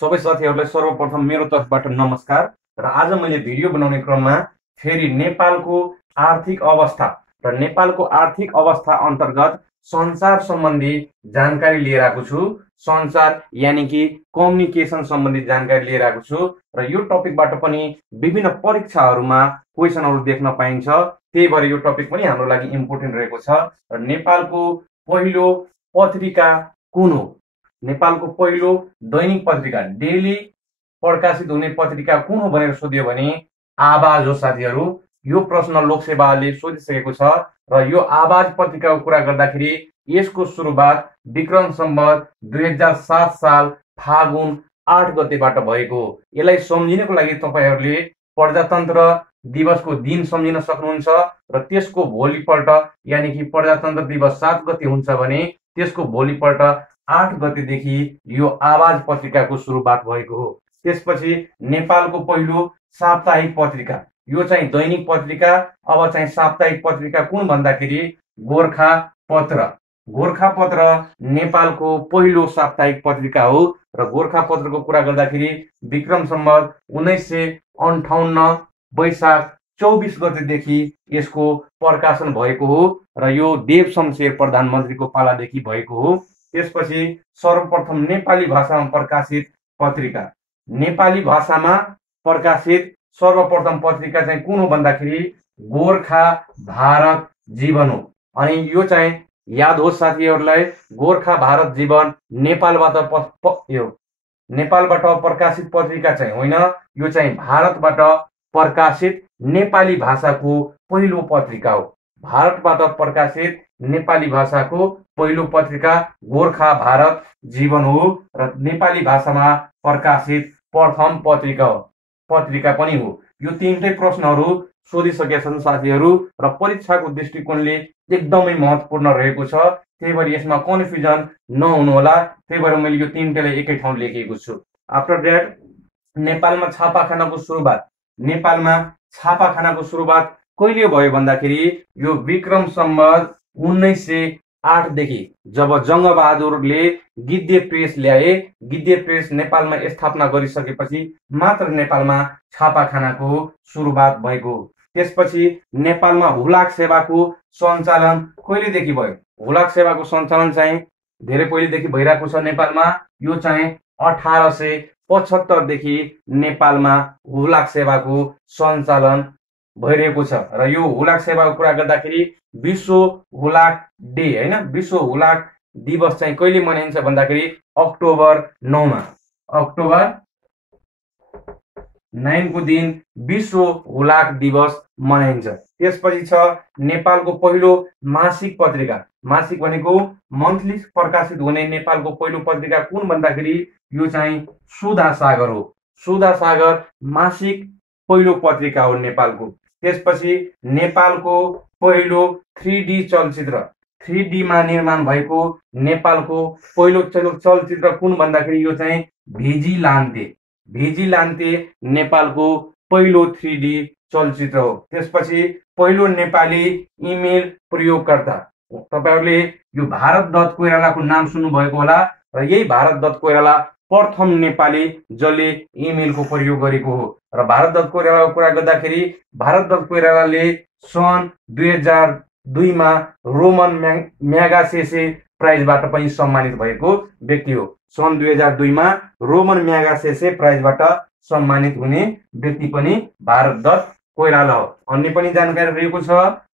सबै साथीहरूलाई सर्वप्रथम मेरो तर्फबाट नमस्कार। र आज मैले भिडियो बनाउने क्रममा फेरि नेपालको आर्थिक अवस्था र नेपालको आर्थिक अवस्था अन्तर्गत सञ्चार सम्बन्धी जानकारी लिएर आएको छु। सञ्चार यानि कि कम्युनिकेसन सम्बन्धी जानकारी लिएर आएको छु र यो टपिकबाट पनि विभिन्न परीक्षाहरूमा क्वेसनहरू देख्न पाइन्छ। त्यही भएर यो टपिक पनि हाम्रो लागि इम्पोर्टेन्ट रहेको छ। र नेपालको पहिलो पत्रिका कुन हो? नेपालको पहिलो दैनिक पत्रिका डेली प्रकाशित हुने पत्रिका कुन हो भनेर सोधियो भने आवाज हो साथीहरू। यो प्रश्न लोकसेवाले सोधिसकेको छ र यो आवाज पत्रिकाको कुरा गर्दाखेरि यसको सुरुवात विक्रम सम्वत 2007 साल फागुन 8 गतेबाट भएको हो। यसलाई सम्झिनको लागि तपाईहरूले प्रजातन्त्र दिवसको दिन सम्झिन सक्नुहुन्छ र त्यसको भोलिपल्ट यानि कि प्रजातन्त्र दिवस 7 गते हुन्छ भने त्यसको भोलिपल्ट 8 गतेदेखि यो आवाज पत्रिकाको सुरुवात भएको हो। त्यसपछि नेपालको पहिलो साप्ताहिक पत्रिका, यो चाहिँ दैनिक पत्रिका, अब चाहिँ साप्ताहिक पत्रिका कुन भन्दाखेरि गोरखापत्र। गोरखापत्र नेपालको पहिलो साप्ताहिक पत्रिका हो र गोरखापत्रको कुरा गर्दाखेरि विक्रम सम्वत 1958 वैशाख 24 गतेदेखि यसको प्रकाशन भएको हो र यो देव शमशेर प्रधानमन्त्रीको पालादेखि भएको हो। त्यसपछि सर्वप्रथम नेपाली भाषामा प्रकाशित पत्रिका, नेपाली भाषामा प्रकाशित सर्वप्रथम पत्रिका चाहिँ कुन हो भन्दाखेरि गोर्खा भारत जीवन हो। अनि यो चाहिँ याद होस् साथीहरूलाई, गोर्खा भारत जीवन नेपालबाट प्रकाशित पत्रिका चाहिँ होइन, यो चाहिँ भारतबाट प्रकाशित नेपाली भाषाको पहिलो पत्रिका हो। भारतबाट प्रकाशित नेपाली भाषाको पहिलो पत्रिका गोर्खा भारत जीवन हो र नेपाली भाषामा प्रकाशित प्रथम पत्रिका पनि हो। यो तीनटै प्रश्नहरू सोधिसकेका छन् साथीहरू र परीक्षाको दृष्टिकोणले एकदमै महत्त्वपूर्ण रहेको छ। त्यही भएर यसमा कन्फ्युजन नहुनुहोला। त्यही भएर मैले यो तीनटैलाई एकै ठाउँ लेखेको छु। आफ्टर द्याट नेपालमा छापाखानाको सुरुवात कहिले भयो भन्दाखेरि यो विक्रम सम्वत 1908 देखि जब जङ्गबहादुरले गिद्धे प्रेस ल्याए, गिद्धे प्रेस नेपालमा स्थापना गरिसकेपछि मात्र नेपालमा छापाखानाको सुरुवात भएको। त्यसपछि नेपालमा हुलाक सेवाको सञ्चालन कहिलेदेखि भयो? हुलाक सेवाको सञ्चालन चाहिँ धेरै पहिलेदेखि भइरहेको छ नेपालमा। यो चाहिँ 1875 देखि नेपालमा हुलाक सेवाको सञ्चालन भइरहेको छ र यो हुलाक सेवाको कुरा गर्दाखेरि विश्व हुलाक डे हैन, विश्व हुलाक दिवस चाहिँ कहिले मनाइन्छ भन्दाखेरि अक्टोबर 9 को दिन विश्व हुलाक दिवस मनाइन्छ। त्यसपछि छ नेपालको पहिलो मासिक पत्रिका, मासिक भनेको मन्थली प्रकाशित हुने नेपालको पहिलो पत्रिका कुन भन्दाखेरि यो चाहिँ सुधा सागर हो। सुधा सागर मासिक पहिलो पत्रिका हो नेपालको। त्यसपछि नेपालको पहिलो 3D चलचित्र, 3D मा निर्माण भएको नेपालको पहिलो चलचित्र कुन भन्दाखेरि यो चाहिँ भिजिलान्ते। भिजिलान्ते नेपालको पहिलो 3D चलचित्र हो। त्यसपछि पहिलो नेपाली इमेल प्रयोगकर्ता, तपाईहरूले यो भारत दत्त कोइरालाको नाम सुन्नुभएको होला र यही भारत दत्त कोइराला प्रथम नेपाली जसले इमेलको प्रयोग गरेको हो। र भारत दत्त कोइरालाको कुरा गर्दाखेरि भारत दत्त कोइरालाले सन् 2002 मा रोमन म्यागासेसे प्राइजबाट पनि सम्मानित भएको व्यक्ति हो। सन् 2002 मा रोमन म्यागासेसे प्राइजबाट सम्मानित हुने व्यक्ति पनि भारत दत्त कोइराला हो। अन्य पनि जानकारी रहेको छ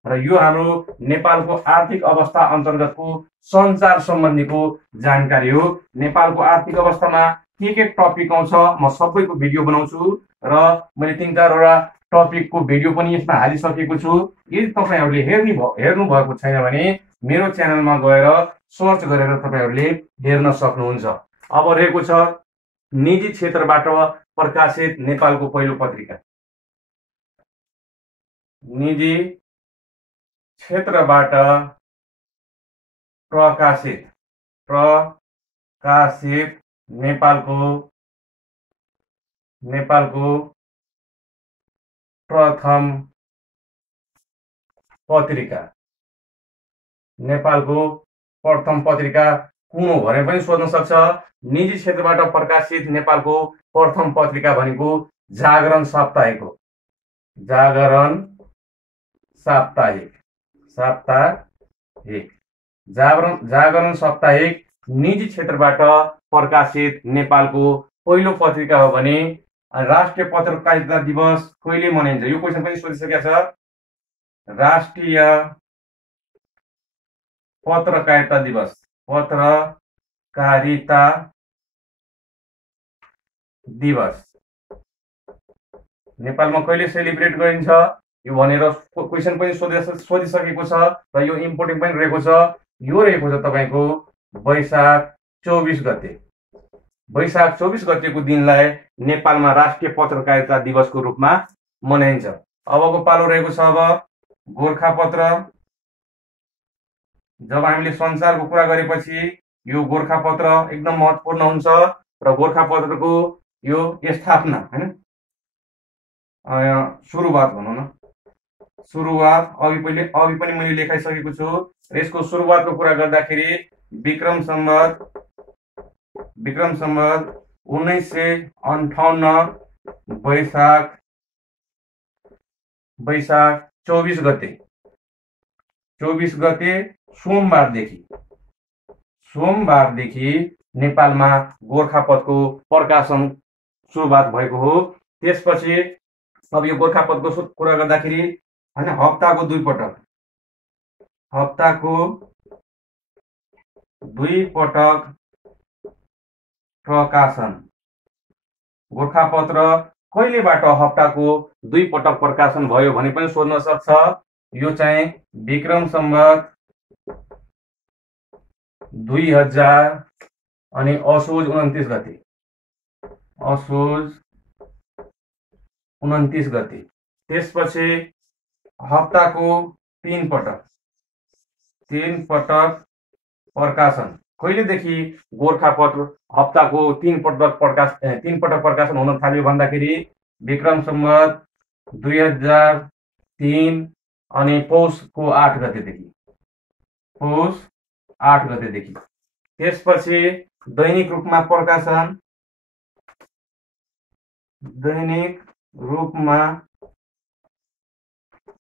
र यो हाम्रो नेपालको आर्थिक अवस्था अन्तर्गतको सञ्चार सम्बन्धीको जानकारी हो। नेपालको आर्थिक अवस्थामा के टपिक आउँछ म सबैको भिडियो बनाउँछु र मैले 3-4वटा टपिकको भिडियो पनि यसमा हालिसकेको छु। यदि तपाईहरूले हेर्नु भएको छैन भने मेरो च्यानलमा गएर सर्च गरेर तपाईहरूले हेर्न सक्नुहुन्छ। अब रहेको छ निजी क्षेत्रबाट प्रकाशित नेपालको पहिलो पत्रिका, निजी क्षेत्रबाट प्रकाशित नेपालको प्रथम पत्रिका, नेपालको प्रथम पत्रिका कुन हो भने पनि सोध्न सक्छ। निजी क्षेत्रबाट प्रकाशित नेपालको प्रथम पत्रिका भनेको जागरण साप्ताहिक हो। जागरण साप्ताहिक साप्ताहिक जागरण साप्ताहिक निजी क्षेत्रबाट प्रकाशित नेपालको पहिलो पत्रिका हो भने राष्ट्रिय पत्रकारिता दिवस कहिले मनाइन्छ? यो क्वेसन पनि सोधिसकेको छ। राष्ट्रिय पत्रकारिता दिवस नेपालमा कहिले सेलिब्रेट गरिन्छ यो भनेर क्वेसन पनि सोधिसकेको छ र यो इम्पोर्टेन्ट पनि रहेको छ। यो रहेको छ तपाईको वैशाख 24 गते। वैशाख 24 गतेको दिनलाई नेपालमा राष्ट्रिय पत्रकारिता दिवसको रूपमा मनाइन्छ। अबको पालो रहेको छ अब गोरखापत्र। जब हामीले संसारको कुरा गरेपछि यो गोरखापत्र एकदम महत्त्वपूर्ण हुन्छ र गोरखापत्रको यो स्थापना हैन सुरुवात भनौँ न, सुरुवात अघि पनि मैले लेखाइसकेको छु। यसको सुरुवातको कुरा गर्दाखेरि विक्रम सम्वत 1958 वैशाख 24 गते सोमबारदेखि नेपालमा गोरखापत्रको प्रकाशन सुरुवात भएको हो। त्यसपछि अब यो गोरखापत्रको कुरा गर्दाखेरि हैन हप्ताको दुई पटक प्रकाशन। गोरखापत्र कहिलेबाट हप्ताको 2 पटक प्रकाशन भयो भने पनि सोध्न सक्छ। यो चाहिँ विक्रम सम्वत 2000 अनि असोज 29 गते। त्यसपछि हप्ताको 3 पटक प्रकाशन। कहिलेदेखि गोरखापत्र हप्ताको 3 पटक प्रकाशन हुन थाल्यो भन्दाखेरि विक्रम सम्वत 2003 अनि पौषको 8 गतेदेखि। त्यसपछि दैनिक रूपमा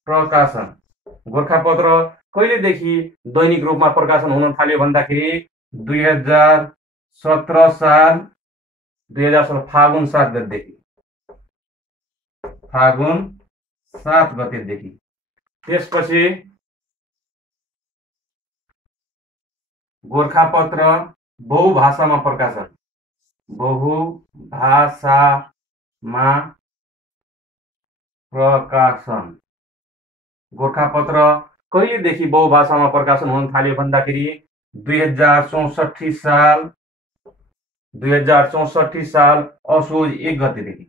प्रकाशन। गोरखापत्र कहिलेदेखि दैनिक रूपमा प्रकाशन हुन थाल्यो भन्दाखेरि 2017 साल फागुन 7 गतेदेखि। त्यसपछि गोरखापत्र बहुभाषामा प्रकाशन। गोरखापत्र कहिलेदेखि बहुभाषामा प्रकाशन हुन थाल्यो भन्दाखेरि 2064 साल असोज 1 गतेदेखि।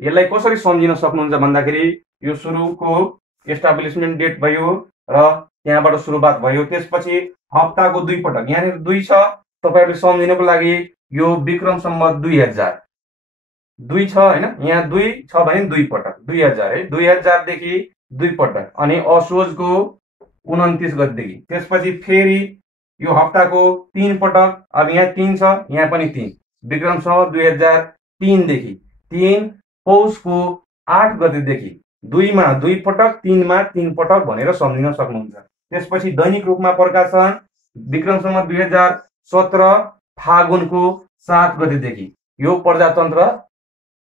यसलाई कसरी सम्झिन सक्नुहुन्छ भन्दाखेरि यो सुरुको एस्टाब्लिसमेन्ट डेट भयो र त्यहाँबाट सुरुवात भयो। त्यसपछि हप्ताको 2 पटक, यहाँनिर 2 छ, तपाईहरुले सम्झिनको लागि यो विक्रम सम्वत 2000 2 छ हैन, यहाँ 2 छ भने 2 पटक 2000 है, 2000 देखि 2 पटक अनि असोजको 29 गतेदेखि। त्यसपछि फेरि यो हप्ताको 3 पटक, अब यहाँ 3 छ, यहाँ पनि 3, विक्रम सम्वत 2003 देखि 3 पौषको 8 गतेदेखि। 2 मा 2 पटक, 3 मा 3 पटक भनेर सम्झिन सक्नुहुन्छ। त्यसपछि दैनिक रूपमा प्रकाशन विक्रम सम्वत 2017 फागुनको 7 गतेदेखि, यो प्रजातन्त्र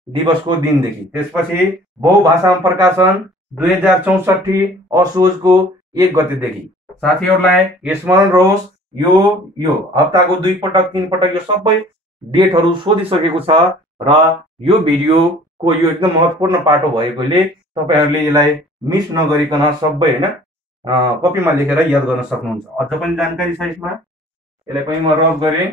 दिवसको दिनदेखि। त्यसपछि बहुभाषामा प्रकाशन 2064 असोजको 1 गतेदेखि। साथीहरुलाई स्मरण रहोस् यो हप्ताको 2 पटक 3 पटक यो सबै डेटहरु सोधिसकेको छ र यो भिडियोको यो एकदम महत्त्वपूर्ण पाटो भएकोले तपाईहरुले यसलाई मिस नगरिकन सबै हैन कपीमा लेखेर याद गर्न सक्नुहुन्छ। अझ पनि जानकारी छ यसमा, यसलाई पनि म रफ गरे।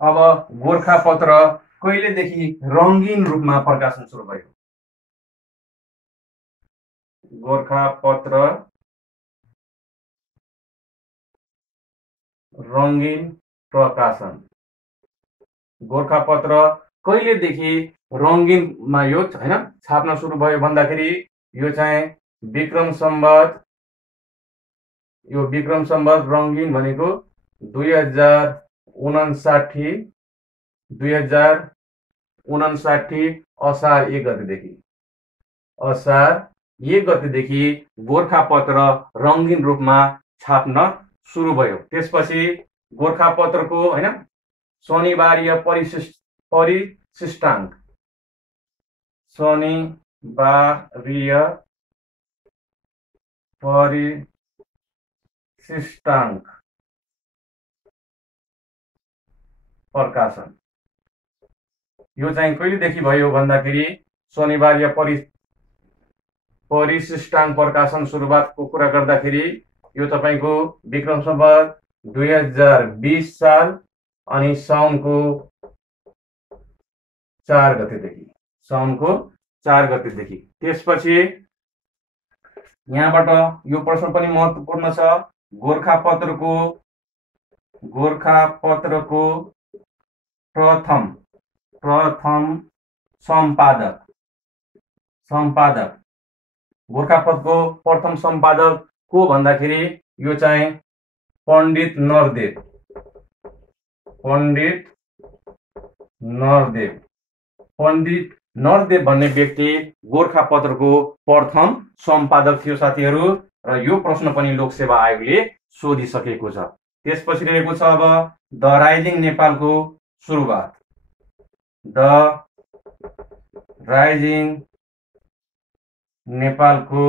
अब गोरखापत्र कहिलेदेखि रंगीन रूपमा प्रकाशन सुरु भयो? गोरखापत्र रंगीन प्रकाशन। गोरखापत्र कहिलेदेखि रङ्गीनमा यो हैन छाप्न सुरु भयो भन्दाखेरि यो चाहिँ विक्रम सम्वत रङ्गीन भनेको 2059 असार 1 गतेदेखि गोरखापत्र रङ्गीन रूपमा छाप्न सुरु भयो। त्यसपछि गोरखापत्रको हैन शनिबारीय परिशिष्टाङ्क प्रकाशन यो चाहिँ कहिलेदेखि भयो भन्दाखेरि शनिबारीय परिशिष्टाङ्क प्रकाशन सुरुवातको कुरा गर्दाखेरि यो तपाईको विक्रम सम्वत 2020 साल अनि साउनको 4 गतेदेखि त्यसपछि यहाँबाट यो प्रश्न पनि महत्त्वपूर्ण छ। गोरखापत्रको प्रथम सम्पादक गोरखापत्रको प्रथम सम्पादक को भन्दाखेरि यो चाहिँ पण्डित नरदेव भन्ने व्यक्ति गोरखापत्रको प्रथम सम्पादक थियो साथीहरू, र यो प्रश्न पनि लोकसेवा आयोगले सोधिसकेको छ। त्यसपछि रहेको छ अब द राइजिङ नेपालको सुरुवात। द राइजिङ नेपालको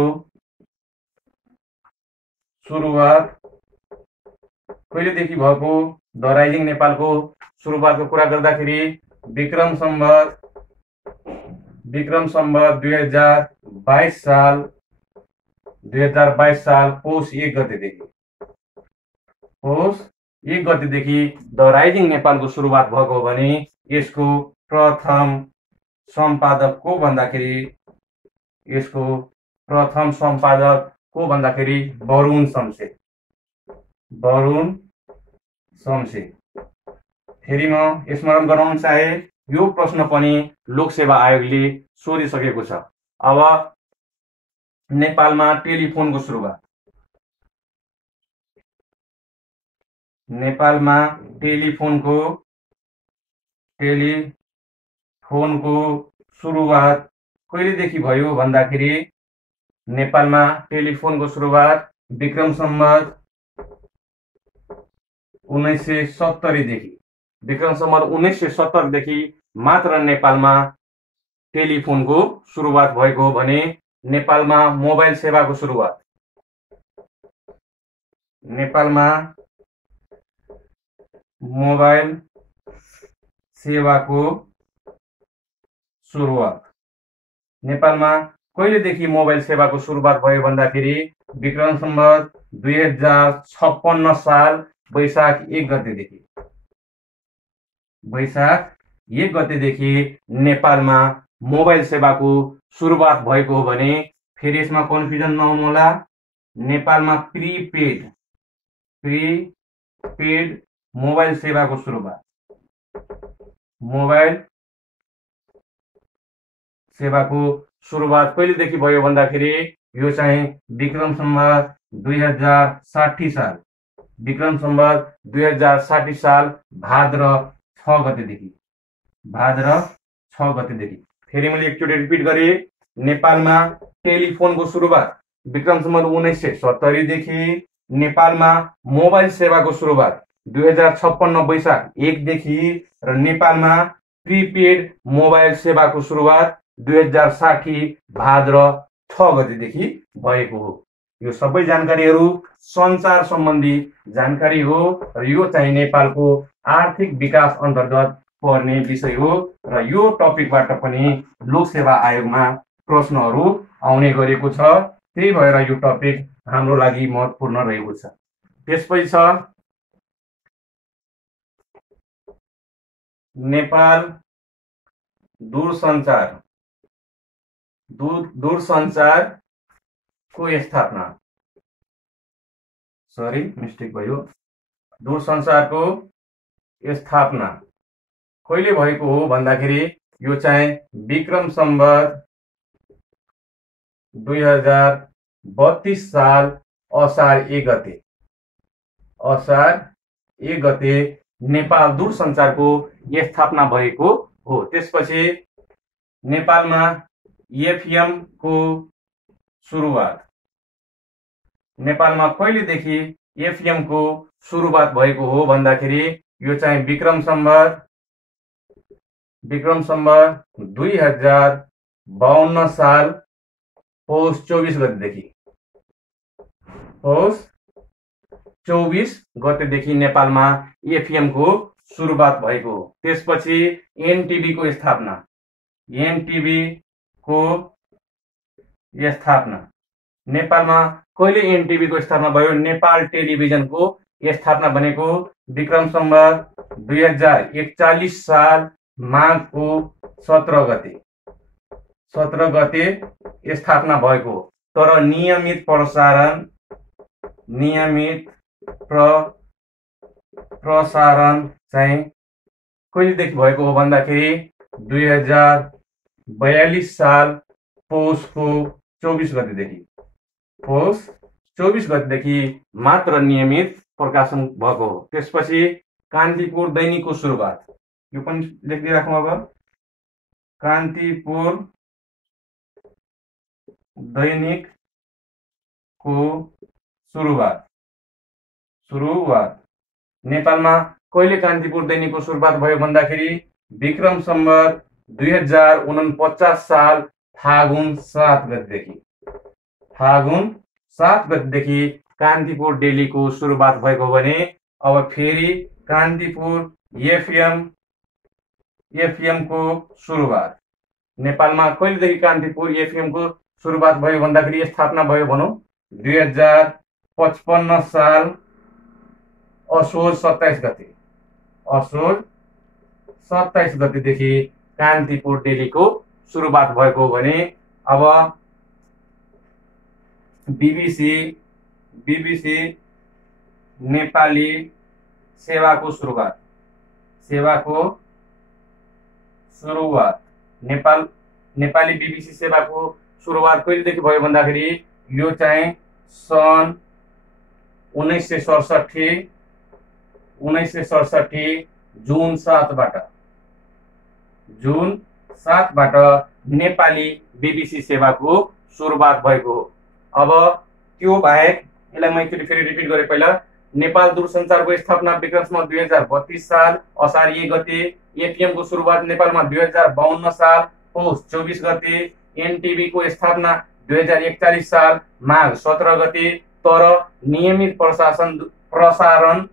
सुरुवात कहिलेदेखि भएको? द राइजिङ नेपालको सुरुवातको कुरा गर्दाखेरि विक्रम सम्वत 2022 साल पौष 1 गतेदेखि द राइजिङ नेपालको सुरुवात भएको हो भने यसको प्रथम सम्पादक को भन्दाखेरि वरुण शमशेर। फेरि म स्मरण गराउन चाहे यो प्रश्न पनि लोकसेवा आयोगले सोधिसकेको छ। अब नेपालमा टेलिफोनको सुरुवात। नेपालमा टेलिफोनको सुरुवात कहिलेदेखि भयो भन्दाखेरि नेपालमा टेलिफोनको सुरुवात विक्रम सम्वत 1970 देखि मात्र नेपालमा टेलिफोनको सुरुवात भएको हो भने नेपालमा मोबाइल सेवाको सुरुवात नेपालमा कहिलेदेखि मोबाइल सेवाको सुरुवात भयो भन्दाखेरि विक्रम सम्वत 2056 साल वैशाख 1 गतेदेखि नेपालमा मोबाइल सेवाको सुरुवात भएको हो भने फेरि यसमा कन्फ्युजन नहुनु होला। नेपालमा प्रिपेड मोबाइल सेवाको सुरुवात कहिलेदेखि भयो भन्दाखेरि यो चाहिँ विक्रम सम्वत 2060 साल भाद्र 6 गतेदेखि। फेरि मैले एकचोटि रिपिट गरेँ, नेपालमा टेलिफोनको सुरुवात विक्रम सम्वत 1970 देखि, नेपालमा मोबाइल सेवाको सुरुवात 2056 वैशाख 1 देखि र नेपालमा प्रिपेड मोबाइल सेवाको सुरुवात 2060 भाद्र 6 गतेदेखि भएको हो। यो सबै जानकारीहरू सञ्चार सम्बन्धी जानकारी हो र यो चाहिँ नेपालको आर्थिक विकास अन्तर्गत पर्ने विषय हो र यो टपिकबाट पनि लोकसेवा आयोगमा प्रश्नहरू आउने गरेको छ। त्यही भएर यो टपिक हाम्रो लागि महत्त्वपूर्ण रहेको छ। त्यसपछि छ नेपाल दूरसञ्चारको स्थापना। दूरसञ्चारको स्थापना कहिले भएको हो भन्दाखेरि यो चाहिँ विक्रम सम्वत 2032 साल असार 1 गते नेपाल दूरसञ्चारको स्थापना भएको हो। त्यसपछि नेपालमा एफएम को सुरुवात, नेपालमा कहिलेदेखि एफएम को सुरुवात भएको हो भन्दाखेरि यो चाहिँ विक्रम सम्वत 2052 साल पौष 24 गतेदेखि नेपालमा एफएम को सुरुवात भएको हो। त्यसपछि एनटिभी को स्थापना, नेपालमा कहिले एनटिभी को स्थापना भयो? नेपाल टेलिभिजन को स्थापना भनेको विक्रम सम्वत 2041 साल माघको 17 गते स्थापना भएको हो। तर नियमित प्रसारण चाहिँ कहिलेदेखि भएको हो भन्दाखेरि 2042 साल पौषको 24 गतेदेखि मात्र नियमित प्रकाशन भएको हो। त्यसपछि कान्तिपुर दैनिकको सुरुवात, यो पनि लेख्दै राखौँ। अब कान्तिपुर दैनिकको सुरुवात नेपालमा कहिले कान्तिपुर दैनिकको सुरुवात भयो भन्दाखेरि विक्रम सम्वत 2049 साल फागुन 7 गतेदेखि कान्तिपुर डेलीको सुरुवात भएको भने अब फेरि कान्तिपुर एफएम को सुरुवात, नेपालमा कहिलेदेखि कान्तिपुर एफएम को सुरुवात भयो भन्दाखेरि स्थापना भयो भनौँ 2055 साल असोज 27 गतेदेखि कान्तिपुर डेलीको सुरुवात भएको हो भने अब बीबीसी नेपाली सेवाको सुरुवात, नेपाली बीबीसी सेवाको सुरुवात कहिलेदेखि भयो भन्दाखेरि यो चाहिँ सन् 1967 जुन 7 बाट नेपाली बीबीसी सेवाको सुरुवात भएको हो। अब त्यो बाहेक यसलाई म एकचोटि फेरि रिपिट गरेँ। पहिला नेपाल दूरसञ्चारको स्थापना विक्रम सम्वत 2032 साल असार 1 गते, एफएम को सुरुवात नेपालमा 2052 साल पौष 24 गते, एनटिभी को स्थापना 2041 साल माघ 17 गते, तर नियमित प्रसारण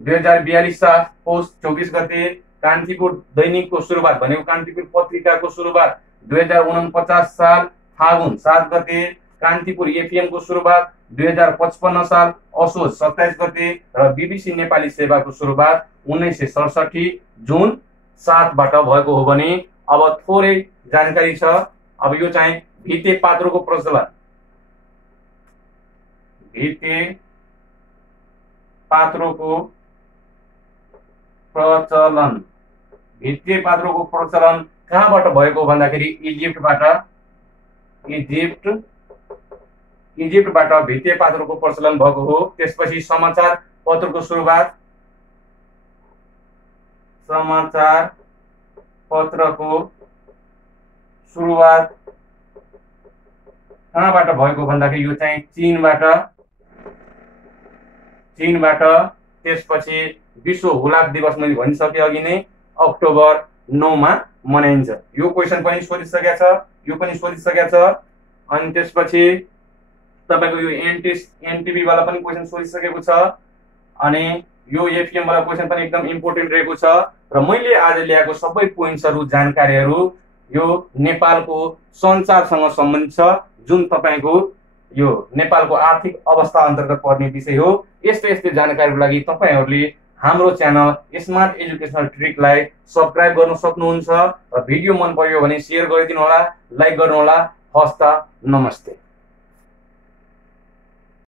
2042 साल पौष 24 गते, कान्तिपुर दैनिकको सुरुवात भनेको कान्तिपुर पत्रिकाको सुरुवात 2049 साल फागुन 7 गते, कान्तिपुर एफएम को सुरुवात 2055 साल असोज 27 गते र बीबीसी नेपाली सेवाको सुरुवात 1967 जुन 7 बाट भएको हो भने अब थोरै जानकारी छ। अब यो चाहिँ भित्ते पात्रोको प्रचलन, भित्ते पात्रोको प्रचलन कहाँबाट भएको भन्दाखेरि इजिप्टबाट भित्ते पात्रोको प्रचलन भएको हो। त्यसपछि समाचार पत्रको सुरुवात, कहाँबाट भएको भन्दाखेरि यो चाहिँ चीनबाट। त्यसपछि विश्व हुलाक दिवस मैले भनिसके अघि नै अक्टोबर 9 मा मनाइन्छ। यो क्वेशन पनि सोधिसकेको छ। अनि त्यसपछि तपाईको यो एनटिभी वाला पनि क्वेशन सोधिसकेको छ। अनि यो एफएम वाला क्वेशन पनि एकदम इम्पोर्टेन्ट रहेको छ। र मैले आज ल्याएको सबै पोइन्ट्सहरु, जानकारीहरु यो नेपालको सञ्चारसँग सम्बन्धित छ, जुन तपाईको यो नेपालको आर्थिक अवस्था अन्तर्गत पर्ने विषय हो। यस्तै जानकारीको लागि तपाईहरुले हाम्रो च्यानल स्मार्ट एजुकेशनल ट्रिकलाई सब्स्क्राइब गर्न सक्नुहुन्छ र भिडियो मन पर्यो भने शेयर गरिदिनु होला, लाइक गर्नु होला। हस्त, नमस्ते।